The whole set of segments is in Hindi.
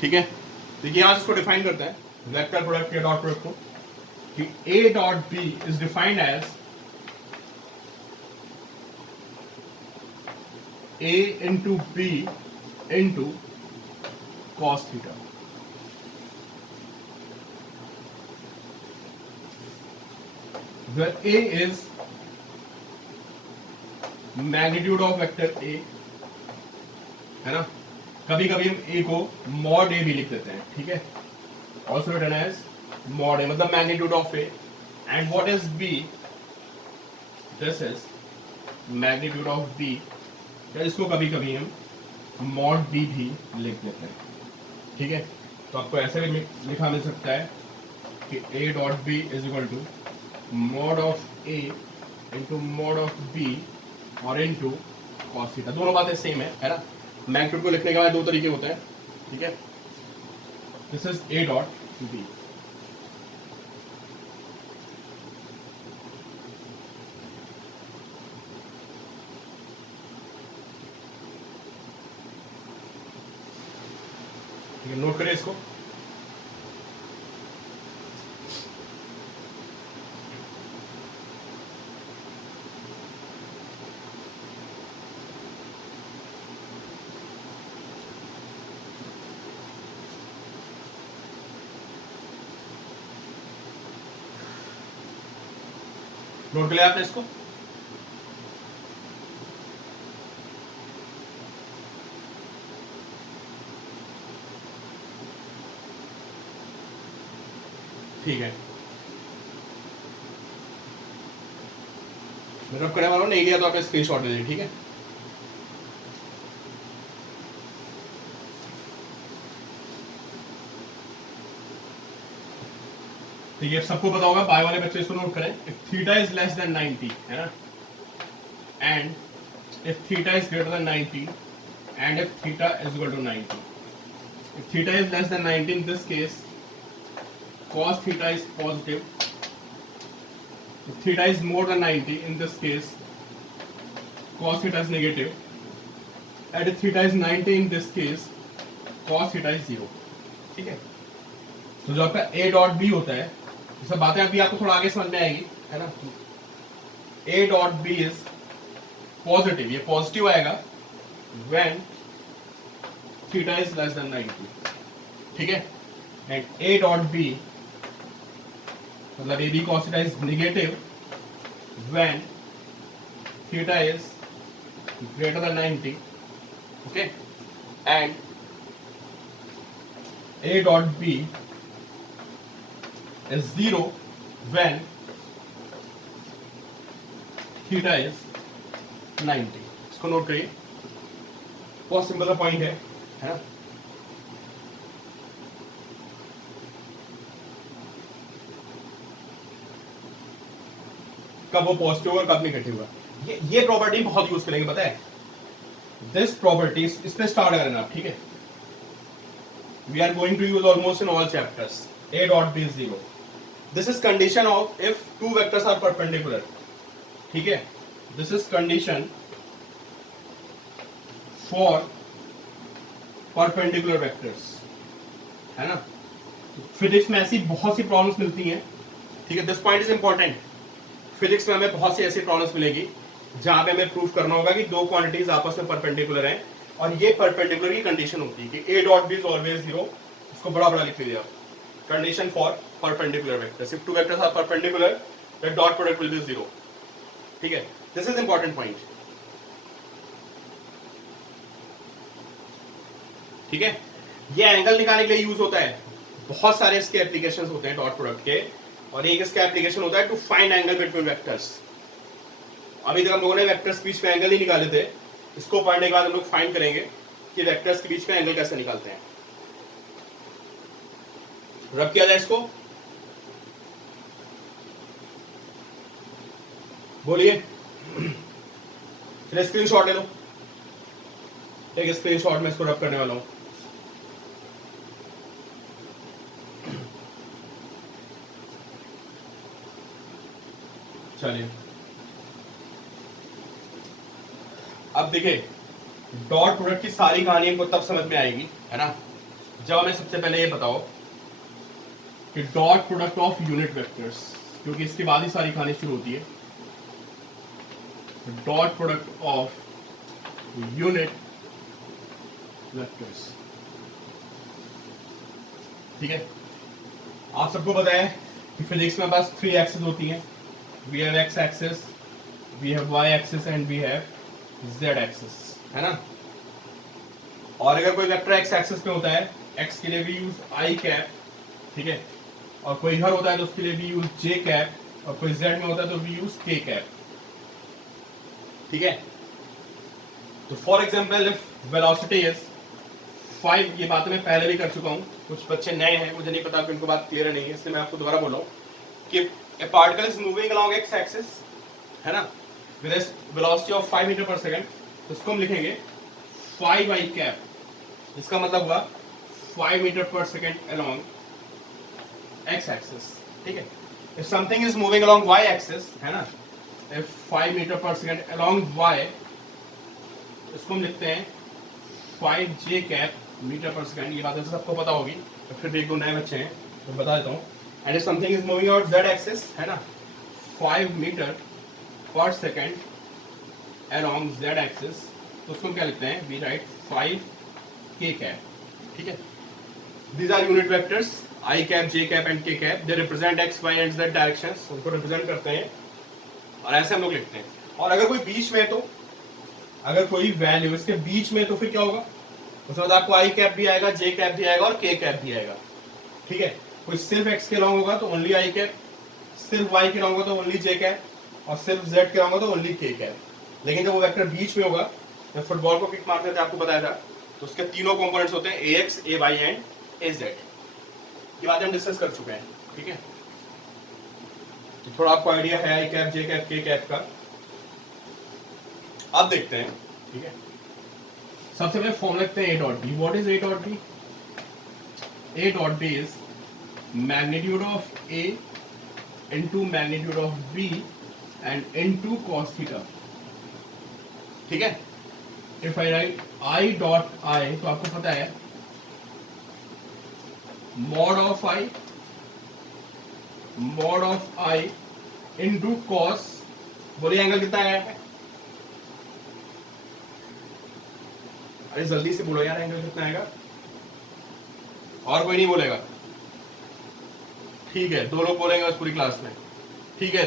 ठीक है, देखिए यहाँ से इसको डिफाइन करते हैं वेक्टर प्रोडक्ट या डॉट प्रोडक्ट को कि A dot B is defined as A into B into cos theta. where A is magnitude of vector A, है ना, कभी कभी हम ए को मॉड ए भी लिख देते हैं, ठीक है, also written as mod A, मतलब magnitude of A. And what is B, this is magnitude of B, या इसको कभी कभी हम मॉड बी भी लिख देते हैं, ठीक है। तो आपको ऐसे भी लिखा मिल सकता है कि A dot B is equal to mod of A into mod of B और इंटू कॉस थीटा। दोनों बातें सेम है ना। मैग्नीट्यूड को लिखने के बाद दो तरीके होते हैं, ठीक है। This is A dot B. ठीक है, नोट करिए इसको। नोट कर लिया आपने इसको। ठीक है, मैं रब करने वाला हूं, नहीं लिया तो आप स्क्रीनशॉट ले लीजिए, ठीक है। ठीक है, सबको पता होगा, बाय वाले बच्चे इसको नोट करें। If theta is less than 90, है ना, and if theta is greater than 90 and if theta is equal to 90, if theta is less than 90 in this case cos theta is positive, if theta is more than 90 in this case cos theta is negative, and if theta is 90 in this case cos theta is 0, ठीक है। तो जो आपका a डॉट b होता है, ये सब बातें अभी आपको थोड़ा आगे समझ में आएगी, है ना। a dot b is positive, ये पॉजिटिव आएगा when theta is less than 90, ठीक है। एंड a डॉट b मतलब ab cos theta is negative when theta is greater than 90, okay. And a dot b is 0 when theta is 90। इसको नोट करिए, बहुत सिंपल पॉइंट है ना। कब वो पॉजिटिव और कब नेगेटिव होगा, ये प्रॉपर्टी बहुत यूज करेंगे, पता है। दिस प्रॉपर्टी, इस पे स्टार्ट करना आप, ठीक है। We are going to use almost in all chapters. a dot b is 0, this is condition of if two vectors are perpendicular, ठीक है। This is condition for perpendicular vectors, है ना। फिजिक्स में ऐसी बहुत सी प्रॉब्लम्स मिलती हैं, ठीक है। This point is important. Physics में हमें बहुत सी ऐसी प्रॉब्लम्स मिलेगी जहां पे हमें प्रूफ करना होगा कि दो क्वांटिटीज आपस में परपेंडिकुलर हैं, और ये परपेंडिकुलर की कंडीशन होती है कि a dot b is always 0। इसको बड़ा बड़ा लिख लीजिए आप, condition for perpendicular vectors. If two vectors are perpendicular the dot product will be 0, ठीक है। दिस इज इंपॉर्टेंट पॉइंट, ठीक है। ये एंगल निकालने के लिए यूज होता है, बहुत सारे इसके एप्लीकेशंस होते हैं डॉट प्रोडक्ट के, और एक इसका एप्लीकेशन होता है to find angle between vectors. अभी तक हम लोगों ने वेक्टर्स के बीच में एंगल नहीं निकाले थे, इसको पढ़ने के बाद हम लोग फाइंड करेंगे कि वेक्टर्स के बीच में एंगल कैसे निकालते हैं। रब किया जाए इसको, बोलिए। फिर स्क्रीनशॉट ले लो, एक स्क्रीनशॉट में इसको रब करने वाला हूं। चलिए, अब देखिए, डॉट प्रोडक्ट की सारी कहानी हमको तब समझ में आएगी, है ना, जब हमें सबसे पहले ये बताओ कि dot product of unit vectors, क्योंकि इसके बाद ही सारी कहानी शुरू होती है। Dot product of unit vectors, ठीक है। आप सबको पता है कि फिजिक्स में बस 3 एक्सिस होती हैं। We have X axis, we have Y axis and we have Z axis, है ना। और अगर कोई वेक्टर एक्स एक्सिस पे होता है, एक्स के लिए भी यूज आई कैप, ठीक है, और कोई इधर होता है तो उसके लिए भी यूज जे कैप, और कोई जेड में होता है तो भी यूज के कैप, ठीक है। तो for example if velocity is 5, ये बात मैं पहले भी कर चुका हूँ, कुछ बच्चे नए हैं, मुझे नहीं पता कि उनको बात क्लियर नहीं है, इसलिए मैं आपको दोबारा बोल रहा हूँ कि a particle is moving along X axis, है ना, with a velocity of 5 metre per second, तो इसको हम लिखेंगे 5 आई कैप, इसका मतलब हुआ 5 metre per second along X axis, ठीक है। If something is moving along Y axis, है ना, if 5 metre per second along Y, इसको हम लिखते हैं 5 J cap metre per second. ये बात वैसे सबको पता होगी, तो फिर भी एक दो नए बच्चे हैं तो बता देता हूँ। And if something is moving out Z axis, है ना, 5 metre per second along Z axis, तो उसको क्या लिखते हैं, वी राइट 5 के कैप, ठीक है। These are unit vectors I cap, J cap and K cap, they represent X Y and Z directions, उनको रिप्रेजेंट करते हैं और ऐसे हम लोग लिखते हैं। और अगर कोई बीच में, तो अगर कोई वैल्यू इसके बीच में, तो फिर क्या होगा, उसके बाद आपको आई कैप भी आएगा, जे कैप भी आएगा और के कैप भी आएगा, ठीक है। कोई सिर्फ एक्स के लॉन्ग होगा तो ओनली आई कैप, सिर्फ वाई के लॉन्ग होगा तो ओनली जे कैप, और सिर्फ जेड के लॉन्ग होगा तो ओनली के कैप। लेकिन जब वो वेक्टर बीच में होगा, जब फुटबॉल को किक मारते थे आपको बताया था, तो उसके तीनों कंपोनेंट्स होते हैं A X, A Y and A Z. ये बातें हम डिस्कस कर चुके हैं, ठीक है। तो थोड़ा आपको आइडिया है आई कैप, जे कैप, के कैप का। अब देखते हैं, ठीक है। सबसे पहले फॉर्म लिखते हैं A dot B. What is A dot B? A dot B is magnitude of A into magnitude of B and into cos theta, ठीक है। If I write I dot I, तो आपको पता है mod of I into cos, बोलिए एंगल कितना है? अरे जल्दी से बोलो यार, एंगल कितना आएगा? और कोई नहीं बोलेगा? ठीक है, 2 लोग बोलेंगे बस पूरी क्लास में, ठीक है।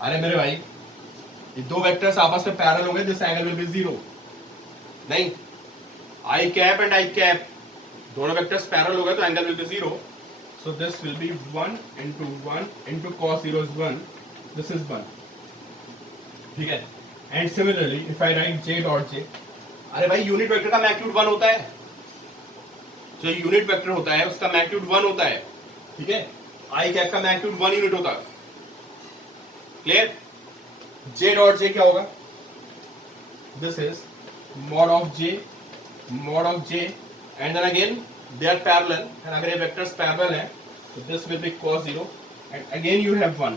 अरे मेरे भाई, ये 2 वेक्टर्स आपस में पैरेलल होंगे, दिस एंगल विल बी 0। नहीं, आई कैप एंड आई कैप दोनों वेक्टर्स पैरेलल हो गए तो angle will be 0, so this will B 1 into cos 0 is 1, this is 1, ठीक है। And similarly if I right j dot j, अरे भाई यूनिट वेक्टर का मैग्नीट्यूड 1 होता है, जो यूनिट वेक्टर होता है उसका मैग्नीट्यूड 1 होता है, ठीक है। आई कैप का मैग्नीट्यूड 1 यूनिट होता है, क्लियर। j डॉट j क्या होगा? This is mod of j and then again they are parallel, and अगर ये वेक्टर्स पैरेलल हैं तो this will be cos 0 and again you have 1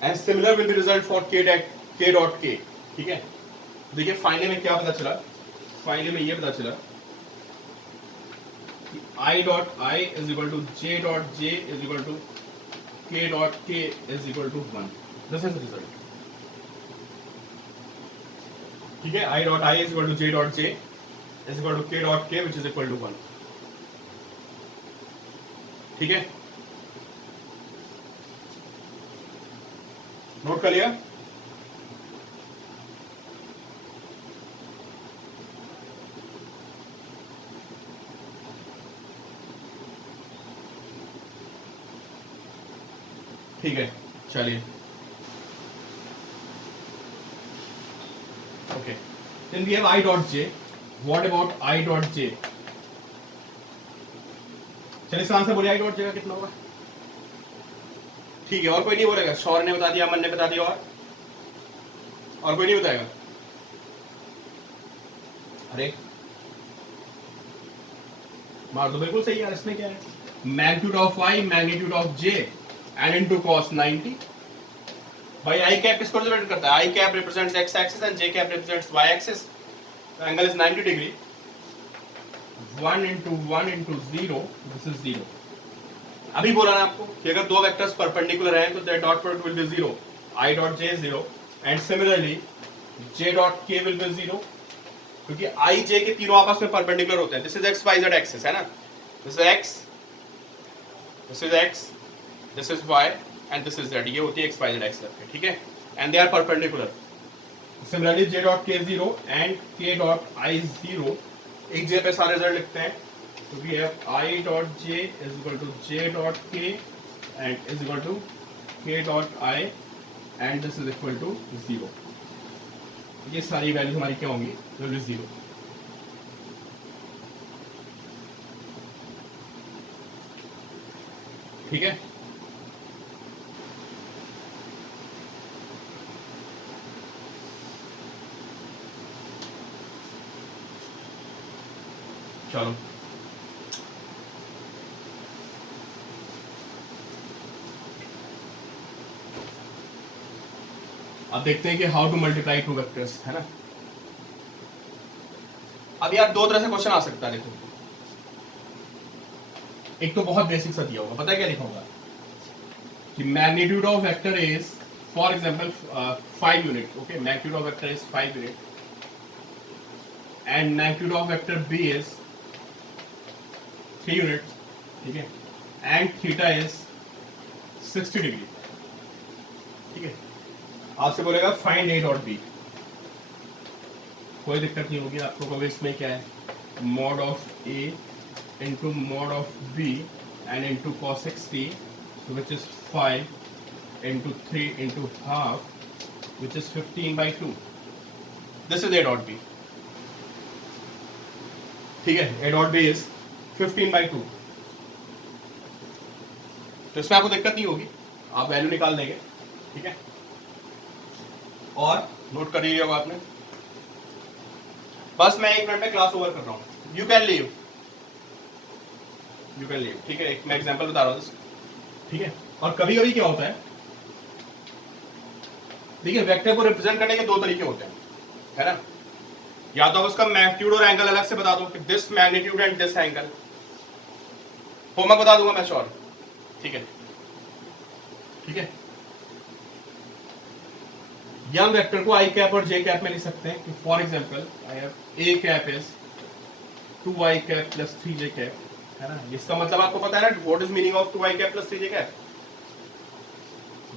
and similar will be result for k dot k, ठीक है। देखिए फाइनली में क्या पता चला, फाइनली में ये पता चला कि i dot i is equal to j dot j is equal to k dot k is equal to 1, this is the result, ठीक है। i dot i is equal to j dot j is equal to k dot k which is equal to 1, ठीक है। नोट कर लिया? ठीक है, चलिए okay. Then we have i dot j, what about i dot j? चलिए इसका आंसर बोलिए, i डॉट j का कितना होगा? ठीक है, और कोई नहीं बोलेगा? शौर्य ने बता दिया, अमन ने बता दिया, और कोई नहीं बताएगा? अरे मार दो, बिल्कुल सही यार। इसमें क्या है, magnitude of i magnitude of j and into cos 90, भाई आई कैप किसको रिप्रेजेंट करता है? I cap represents X axis and J cap represents Y axis. Angle is 90 degree. 1 into 1 into 0, this is 0. अभी बोला ना आपको कि अगर दो वेक्टर्स परपेंडिकुलर हैं तो their dot product will be 0. I dot j is 0 and similarly j dot k will be 0, क्योंकि I j के तीनों आपस में परपेंडिकुलर होते हैं. This is x y z axis है ना. This is x, this is x, this is y and this is z. ये होती है x y z axis, ठीक है, and they are perpendicular. Similarly j dot k is 0 and k dot I is 0. एक j पे सारे z लिखते हैं. So we have I dot j is equal to j dot k and is equal to k dot I and this is equal to 0. ये सारी वैल्यूज हमारी क्या होंगी? वैल्यू 0. ठीक है. चलो अब देखते हैं कि how to multiply two vectors, है ना. अब यार दो तरह से क्वेश्चन आ सकता है. देखो, एक तो बहुत बेसिक सा दिया होगा, पता है क्या लिखा होगा कि magnitude of vector is for example 5 unit. Okay, magnitude of vector is 5 unit and magnitude of vector B is 3 unit. ठीक है, एंड थीटा इज 60 डिग्री. ठीक है, आपसे बोलेगा फाइंड ए डॉट बी. कोई दिक्कत नहीं होगी आपको. कहोगे इसमें क्या है? Mod of A into mod of B and into cos 60 which is 5 into 3 into half which is 15/2. This is A dot B. ठीक है, ए डॉट बी इज 15/2. तो इसमें आपको दिक्कत नहीं होगी, आप वैल्यू निकाल देंगे. ठीक है, और नोट कर लीजिएगा आपने. बस मैं 1 मिनट में क्लास ओवर कर रहा हूं. You can leave, you can leave. ठीक है, एक मैं एग्जांपल बता रहा हूं. ठीक है, और कभी कभी क्या होता है, देखिए वेक्टर को रिप्रेजेंट करने के दो तरीके होते हैं, है ना. या तो आप उसका मैग्नीट्यूड और एंगल अलग से बता दो कि this magnitude and this angle. Homework बता दूंगा मैं श्योर. ठीक है, ठीक है. या हम वेक्टर को आई कैप और जे कैप में लिख सकते हैं कि for example I have A cap is 2i cap plus 3j cap, है ना. इसका मतलब आपको पता है ना what is meaning of 2i cap plus 3j cap.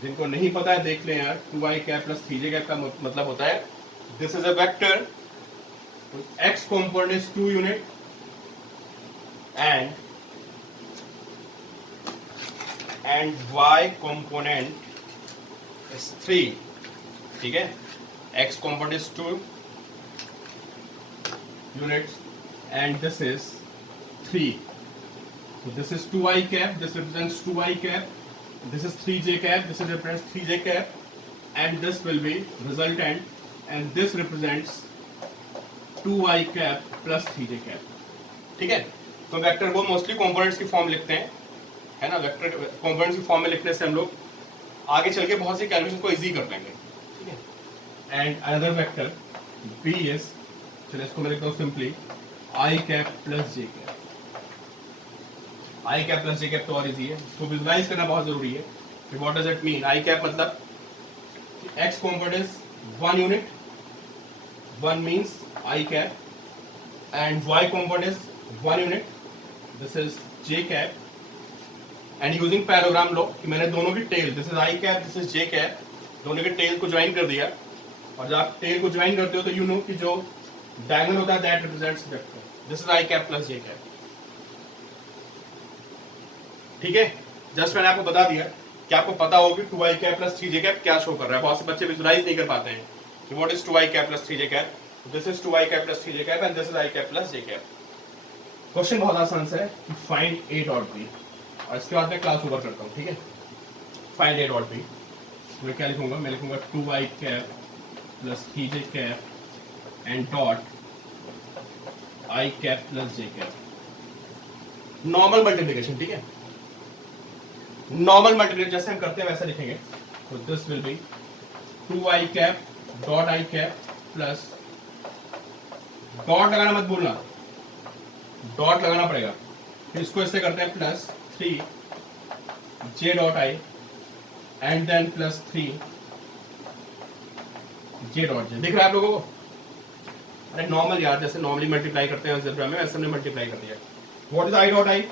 जिनको नहीं पता है देख लें यार. 2i cap plus 3j cap का मतलब होता है this is a vector x component is 2 unit and y component is 3. ठीक है, x component is 2 units and this is 3. So this is 2i cap, this represents 2i cap, this is 3j cap, this represents 3j cap, and this will be resultant, and this represents 2i cap plus 3j cap. ठीक है, तो वेक्टर को मोस्टली कंपोनेंट्स की फॉर्म लिखते हैं, है ना. वेक्टर कंपोनेंट्स की फॉर्म में लिखने से हम लोग आगे चल के बहुत सी कैलकुलेशन को इजी कर लेंगे. ठीक है, and another vector b is, चलिए इसको मैं लिखता हूँ simply i cap plus j cap. i cap plus j cap तो और इजी है, इसको विजुलाइज करना बहुत जरूरी है कि what does it mean. i cap मतलब x component is 1 unit, 1 means I cap, and y component is 1 unit, this is j cap, and using पैराग्राम लो कि मैंने दोनों की tell, this is I cap, this is j cap, दोनों के टेल को ज्वाइन कर दिया. और जब आप टेल को ज्वाइन करते हो तो यू नो कि जो डायगोनल होता है that represents vector. This is I cap plus j cap. ठीक है, जस्ट मैंने आपको बता दिया कि आपको पता हो कि 2i cap plus 3j cap क्या शो कर रहा है. बहुत से बच्चे विजुलाइज नहीं कर पाते हैं कि what is 2i cap plus 3j cap. This is 2i cap plus 3j cap and this is I cap plus j cap. Question बहुत आसान सा है कि फाइंड a dot b, और इसके बाद मैं क्लास ओवर करता हूँ. ठीक है, फाइंड a dot b. मैं क्या लिखूंगा? मैं लिखूंगा 2i cap plus 3j cap and dot I cap plus j cap. Normal multiplication. ठीक है, नॉर्मल मल्टीप्लिकेशन जैसे हम करते हैं वैसा लिखेंगे. तो this will be two I cap dot I cap plus, dot लगाना मत भूलना, डॉट लगाना पड़ेगा, फिर इसको इससे करते हैं plus 3 J dot I and then plus 3 J dot J. दिख रहा है आप लोगों को? अरे नॉर्मल यार, जैसे नॉर्मली मल्टीप्लाई करते हैं अलजेब्रा में, वैसे हमने मल्टीप्लाई कर दिया। व्हाट इज आई डॉट आई?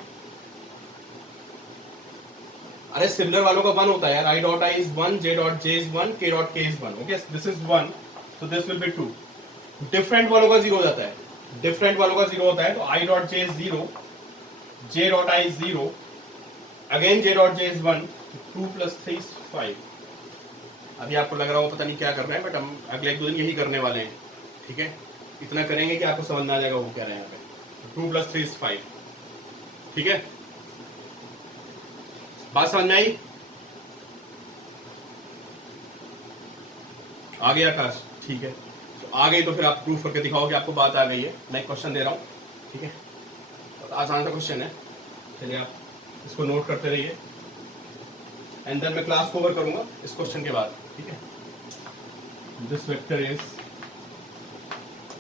अरे सिमिलर वालों का 1 होता है यार। आई dot I is 1, J dot J is 1, के डॉट के is 1। Okay, this is 1, so this will B 2। Different वालों का 0 हो जाता है, डिफरेंट वालों का 0 होता है, तो I dot J is 0, J dot I is 0, again J dot J is 1, 2 plus 3 is 5। अभी आपको लग रहा हो पता नहीं क्या कर रहे हैं, बट हम अगले 1-2 दिन यही करने वाले हैं, ठीक है? इतना करेंगे कि आपको समझ में आ जाएगा वो क्या रहे हैं यहाँ पे। 2 प्लस 3 इज 5, ठीक है? बात समझ में आई? आ गया आकाश? ठीक है, तो आ गई तो फिर आप प्रूफ करके दिखाओ कि आपको बात आ गई है। मैं क्वेश्चन दे रहा हूँ, ठीक है? आसान सा क्वेश्चन है, चलिए आप इसको नोट करते रहिए एंड देन मैं क्लास कवर करूंगा इस क्वेश्चन के बाद, ठीक है? This vector is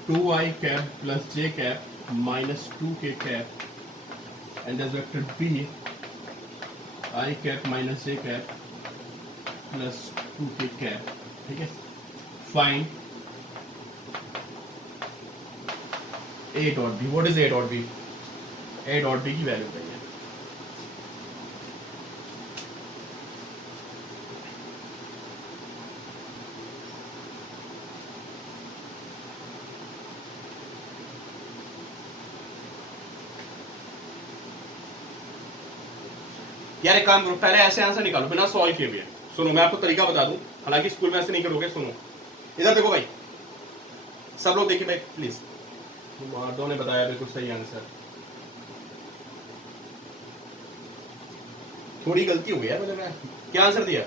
2i cap plus j cap minus 2k cap and this vector b i cap minus j cap plus 2k cap, ठीक है? Find a dot b। What is a dot b? a dot b की वैल्यू चाहिए। यार एक काम करो, पहले ऐसे आंसर निकालो बिना सॉल्व किए हुए। सुनो, मैं आपको तरीका बता दूं, हालांकि स्कूल में ऐसे नहीं करोगे। सुनो, इधर देखो भाई, सब लोग देखिए भाई प्लीज। मार्दो ने बताया बिल्कुल सही आंसर। थोड़ी गलती हो गई है, मैंने क्या आंसर दिया?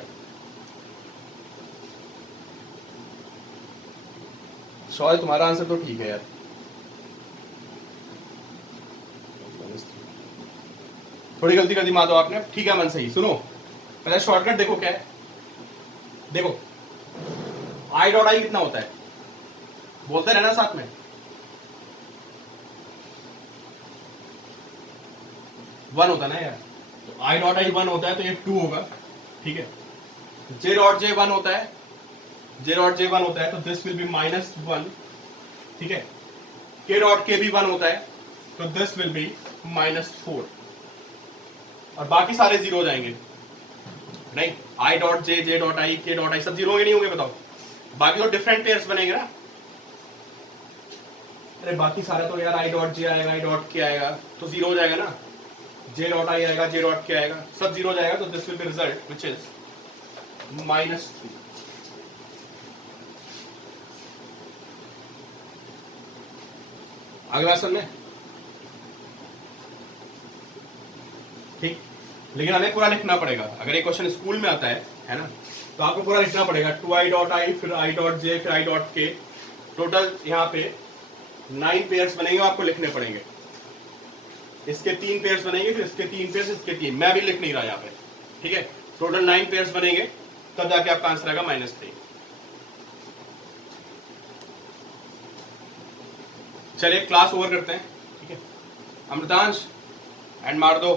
सॉरी, तुम्हारा आंसर तो ठीक है यार, थोड़ी गलती कर दी माधव आपने। ठीक है, मन सही। सुनो, पहले शॉर्टकट देखो क्या है। देखो आई डॉट आई कितना होता है, बोलते रहना साथ में। 1 होता है ना यार, तो आई डॉट आई 1 होता है, तो ये 2 होगा, ठीक है? जे डॉट जे 1 होता है, जे डॉट जे 1 होता है, तो दिस विल बी -1, ठीक है? के डॉट के भी 1 होता है, तो दिस विल बी -4, और बाकी सारे 0 हो जाएंगे। नहीं, I dot J, J dot आई, के डॉट आई सब 0 होंगे नहीं होंगे बताओ? बाकी तो डिफरेंट पेयर्स बनेंगे ना। अरे बाकी सारा तो यार आई डॉट जे आएगा, आई डॉट के आएगा, तो 0 हो जाएगा ना। जे डॉट आई आएगा, जे डॉट के आएगा, सब 0 हो जाएगा, तो this will B result which is -3। आगे बात समझ में? ठीक, लेकिन हमें पूरा लिखना पड़ेगा। अगर ये क्वेश्चन स्कूल में आता है ना, तो आपको पूरा लिखना पड़ेगा। 2i डॉट आई, फिर आई डॉट जे, फिर आई डॉट के, टोटल यहाँ पे 9 पेयर्स बनेंगे, आपको लिखने पड़ेंगे। इसके 3 पेयर्स बनेंगे, फिर इसके 3 पेयर्स, इसके 3। मैं भी लिख नहीं रहा यहाँ पे, ठीक है? टोटल 9 पेयर्स बनेंगे, तब जाके आपका आंसर आएगा -3। चलिए क्लास ओवर करते हैं, ठीक है? अमृतांश एंड मार दो।